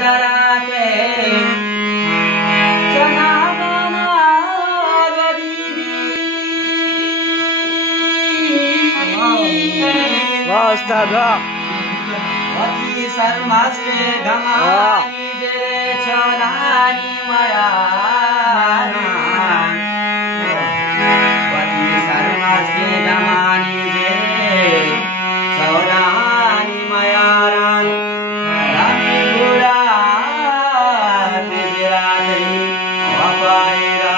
दरा के चना बना वाह उस्ताद वाह वती सर्मास्के घमानी जे चनानी माया वती सर्मास्के घमानी जे चनानी माया रानी बुरा तेरा नहीं वापायरा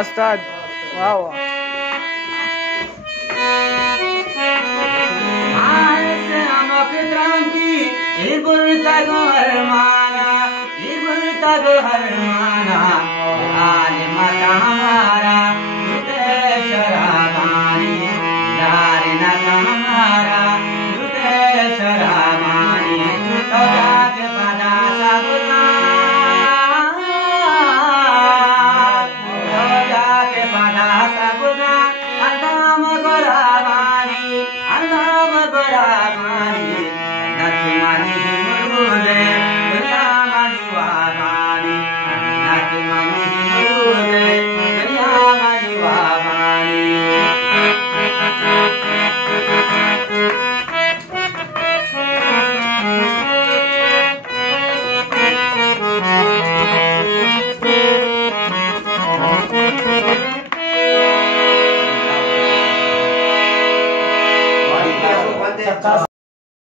उस्ताद वाह वाह Sabun